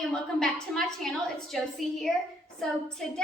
everybody, and welcome back to my channel. It's Josie here. So today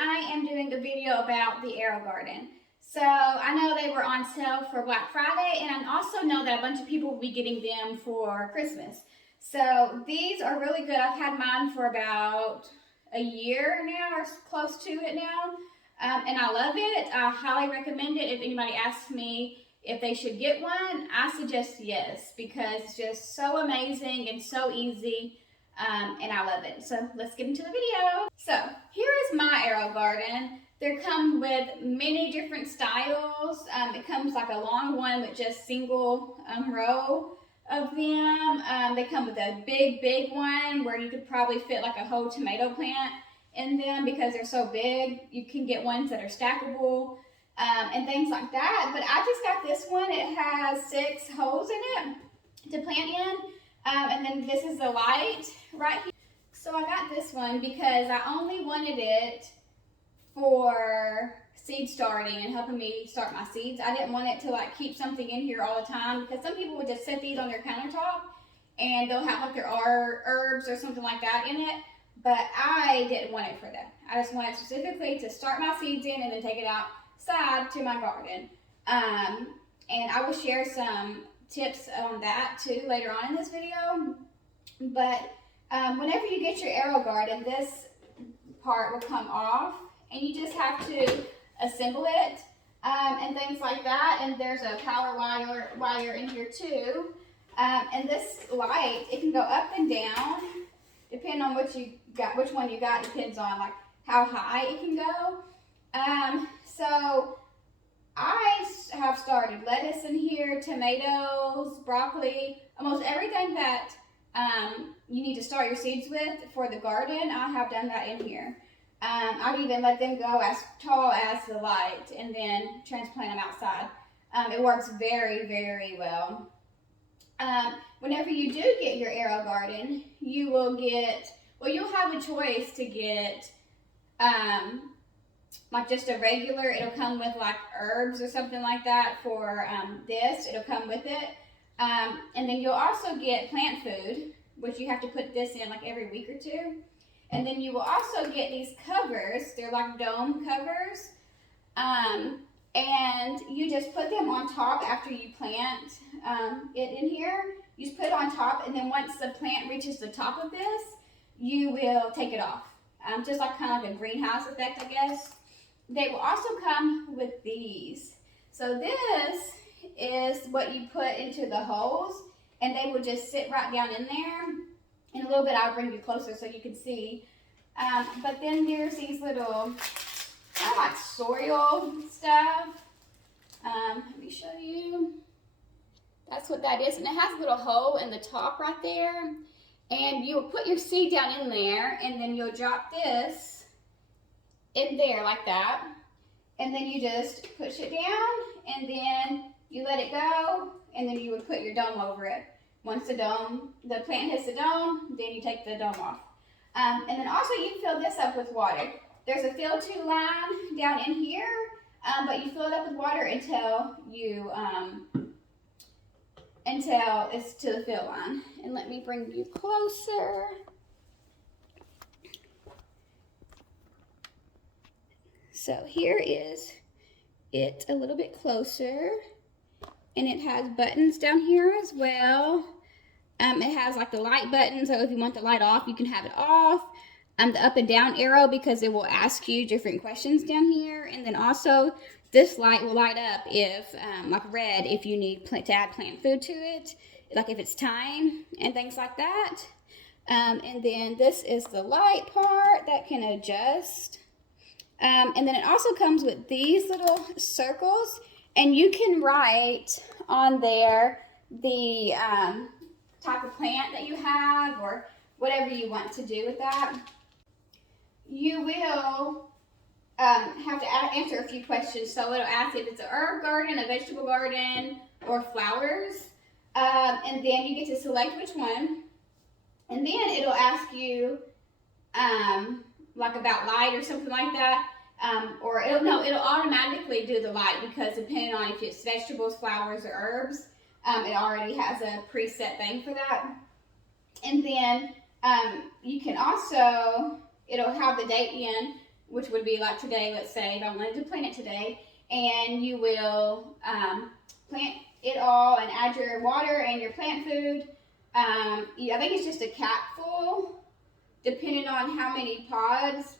I am doing a video about the Aero Garden. So I know they were on sale for Black Friday, and I also know that a bunch of people will be getting them for Christmas. So these are really good. I've had mine for about a year now, or close to it now, and I love it. I highly recommend it. If anybody asks me if they should get one, I suggest yes, because it's just so amazing and so easy, and I love it. So let's get into the video. So here is my Aero Garden. They come with many different styles. It comes like a long one with just single row of them. They come with a big one where you could probably fit like a whole tomato plant in them because they're so big. You can get ones that are stackable. And things like that, but I just got this one. It has 6 holes in it to plant in, and then this is the light right here. So I got this one because I only wanted it for seed starting and helping me start my seeds. I didn't want it to like keep something in here all the time, because some people would just set these on their countertop and they'll have like their herbs or something like that in it, but I didn't want it for that. I just wanted specifically to start my seeds in and then take it outside to my garden. And I will share some tips on that too later on in this video. But whenever you get your Aero Garden, this part will come off and you just have to assemble it and things like that. And there's a power wire in here too. And this light, it can go up and down depending on what you got, which one you got, depends on like how high it can go. So I have started lettuce in here, tomatoes, broccoli, almost everything that you need to start your seeds with for the garden. I have done that in here. I've even let them go as tall as the light and then transplant them outside. It works very well. Whenever you do get your Aero Garden, you will get, well, you'll have a choice to get like just a regular. It'll come with like herbs or something like that for this. It'll come with it. And then you'll also get plant food, which you have to put this in like every week or two. And then you will also get these covers. They're like dome covers. And you just put them on top after you plant it in here. You just put it on top, and then once the plant reaches the top of this, you will take it off. Just like kind of like a greenhouse effect, I guess. They will also come with these. So this is what you put into the holes, and they will just sit right down in there. In a little bit, I'll bring you closer so you can see. But then there's these little kind of like soil stuff. Let me show you. That's what that is, and it has a little hole in the top right there. And you'll put your seed down in there, and then you'll drop this in there like that. And then you just push it down, and then you let it go, and then you would put your dome over it. Once the plant hits the dome, then you take the dome off. And then also you can fill this up with water. There's a fill-to line down in here, but you fill it up with water until it's to the fill line. And let me bring you closer. So here is it a little bit closer. And it has buttons down here as well. It has like the light button, so if you want the light off, you can have it off. The up and down arrow, because it will ask you different questions down here. And then also this light will light up if like red if you need to add plant food to it, like if it's time and things like that. And then this is the light part that can adjust. And then it also comes with these little circles, and you can write on there the type of plant that you have or whatever you want to do with that. You will have to answer a few questions. So it'll ask if it's an herb garden, a vegetable garden, or flowers. And then you get to select which one. And then it'll ask you like about light or something like that. Or it'll automatically do the light, because depending on if it's vegetables, flowers, or herbs, it already has a preset thing for that. And then You can also, it'll have the date in, which would be like today, let's say, if I wanted to plant it today, and you will plant it all and add your water and your plant food. I think it's just a capful, depending on how many pods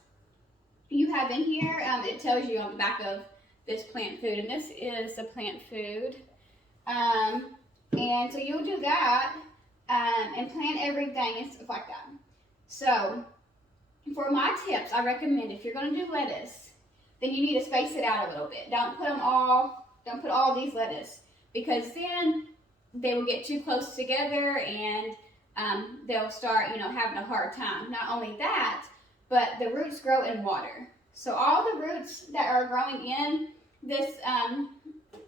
you have in here. It tells you on the back of this plant food, and this is the plant food. And so you'll do that and plant everything and stuff like that. So for my tips, I recommend if you're going to do lettuce, then you need to space it out a little bit. Don't put all these lettuce, because then they will get too close together and they'll start, having a hard time. Not only that, but the roots grow in water. So all the roots that are growing in this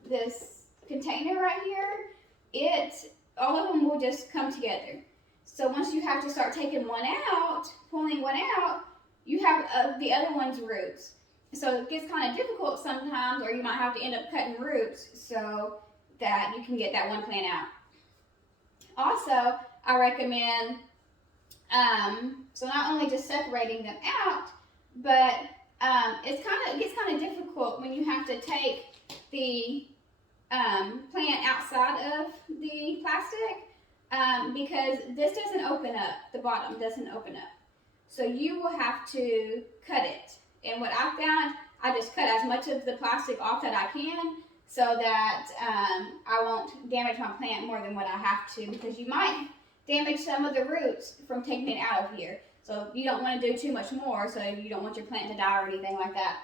this container right here, all of them will just come together. So once you have to start taking one out, pulling one out, you have the other one's roots. So it gets kind of difficult sometimes, or you might have to end up cutting roots so that you can get that one plant out. Also, I recommend, so not only just separating them out, but it gets kind of difficult when you have to take the plant outside of the plastic, because this doesn't open up, the bottom doesn't open up. So you will have to cut it. And what I found, I just cut as much of the plastic off that I can, so that I won't damage my plant more than what I have to, because you might damage some of the roots from taking it out of here. So you don't want to do too much more, so you don't want your plant to die or anything like that.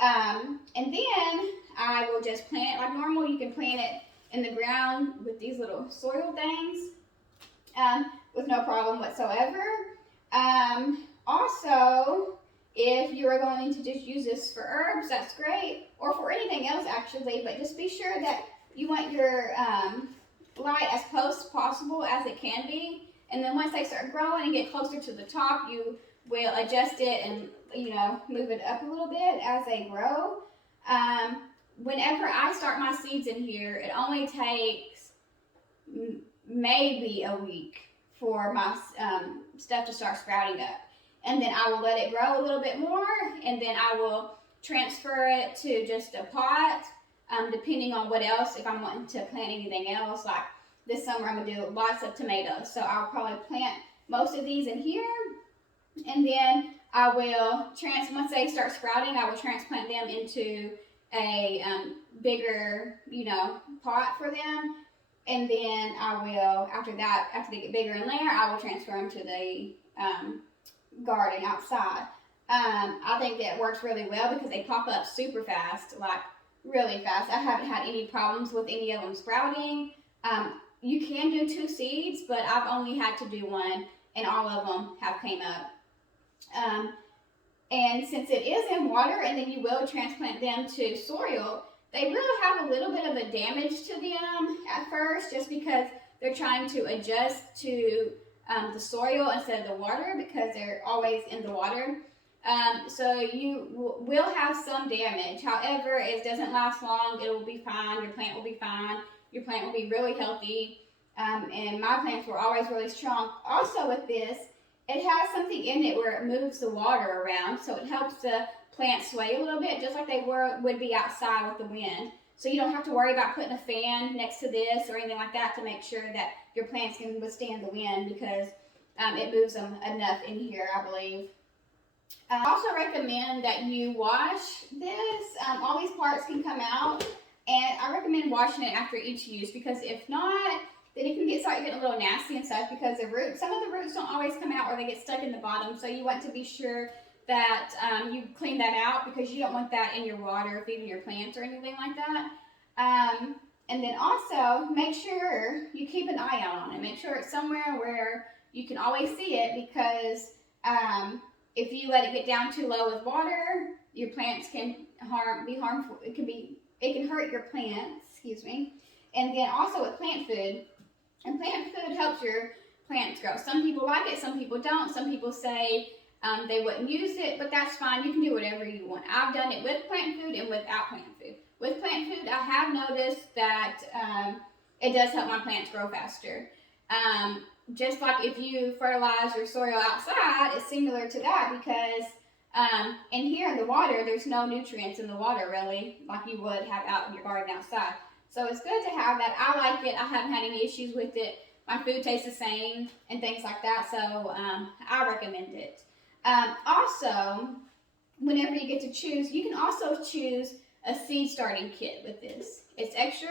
And then I will just plant it like normal. You can plant it in the ground with these little soil things with no problem whatsoever. Also, if you are going to just use this for herbs, that's great, or for anything else actually, but just be sure that you want your light as close as possible as it can be. And then once they start growing and get closer to the top, you will adjust it and move it up a little bit as they grow. Whenever I start my seeds in here, it only takes maybe a week for my stuff to start sprouting up. And then I will let it grow a little bit more, and then I will transfer it to just a pot, depending on what else, if I'm wanting to plant anything else. Like this summer, I'm going to do lots of tomatoes, so I'll probably plant most of these in here, and then I will, once they start sprouting, I will transplant them into a bigger, pot for them. And then I will, after they get bigger in layer, I will transfer them to the garden outside. I think that works really well because they pop up super fast, like really fast. I haven't had any problems with any of them sprouting. You can do 2 seeds, but I've only had to do 1, and all of them have came up. And since it is in water, and then you will transplant them to soil, they will have a little bit of a damage to them at first, just because they're trying to adjust to the soil instead of the water, because they're always in the water. So you will have some damage. However, it doesn't last long. It will be fine. Your plant will be fine. Your plant will be really healthy. And my plants were always really strong. Also with this, it has something in it where it moves the water around, so it helps the plants sway a little bit, just like they would be outside with the wind. So you don't have to worry about putting a fan next to this or anything like that to make sure that your plants can withstand the wind, because it moves them enough in here, I believe. I also recommend that you wash this. All these parts can come out, and I recommend washing it after each use, because if not, then it can start getting a little nasty and stuff, because some of the roots don't always come out, or they get stuck in the bottom. So you want to be sure that you clean that out, because you don't want that in your water feeding your plants or anything like that. And then also make sure you keep an eye out on it. Make sure it's somewhere where you can always see it, because if you let it get down too low with water, your plants can be harmful. It can hurt your plants, And then also with plant food, and plant food helps your plants grow. Some people like it, some people don't. Some people say they wouldn't use it, but that's fine. You can do whatever you want. I've done it with plant food and without plant food. With plant food, I have noticed that it does help my plants grow faster. just like if you fertilize your soil outside, it's similar to that because in here in the water, there's no nutrients in the water really like you would have out in your garden outside. So it's good to have that. I like it. I haven't had any issues with it. My food tastes the same and things like that. So I recommend it. Also, whenever you get to choose, you can also choose a seed starting kit with this. It's extra,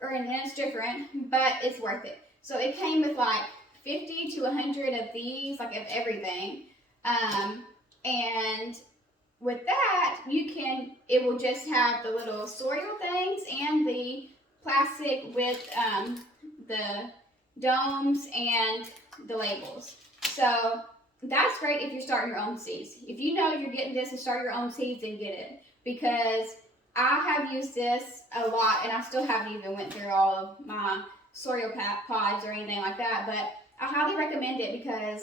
and then it's different, but it's worth it. So it came with like 50 to 100 of these, like of everything. And with that, it will just have the little soil things and the plastic with the domes and the labels. So that's great if you're starting your own seeds. If you know you're getting this to start your own seeds, then get it. Because I have used this a lot, and I still haven't even went through all of my soil pods or anything like that. But I highly recommend it because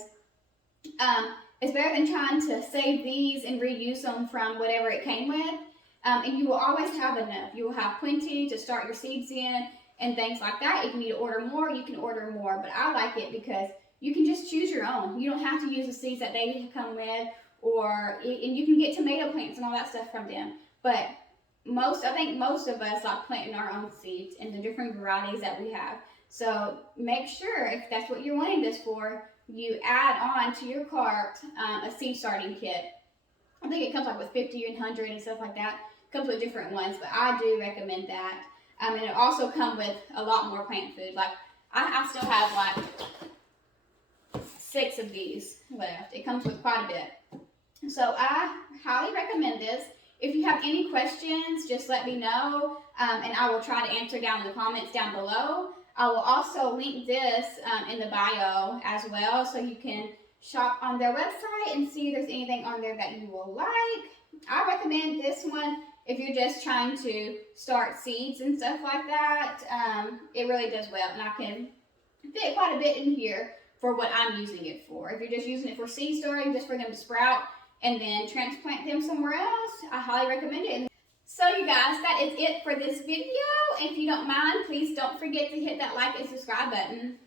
it's better than trying to save these and reuse them from whatever it came with. And you will always have enough. You will have plenty to start your seeds in and things like that. If you need to order more, you can order more. But I like it because you can just choose your own. You don't have to use the seeds that they come with, and you can get tomato plants and all that stuff from them. But I think most of us like planting our own seeds in the different varieties that we have. So make sure if that's what you're wanting this for, you add on to your cart a seed starting kit. I think it comes like with 50 and 100 and stuff like that. It comes with different ones, but I do recommend that. And it also comes with a lot more plant food. Like I still have like 6 of these left. It comes with quite a bit. So I highly recommend this. If you have any questions, just let me know, and I will try to answer down in the comments down below. I will also link this in the bio as well, so you can shop on their website and see if there's anything on there that you will like. I recommend this one if you're just trying to start seeds and stuff like that. It really does well, and I can fit quite a bit in here for what I'm using it for. If you're just using it for seed starting, just for them to sprout and then transplant them somewhere else, I highly recommend it. So you guys, that is it for this video. And if you don't mind, please don't forget to hit that like and subscribe button.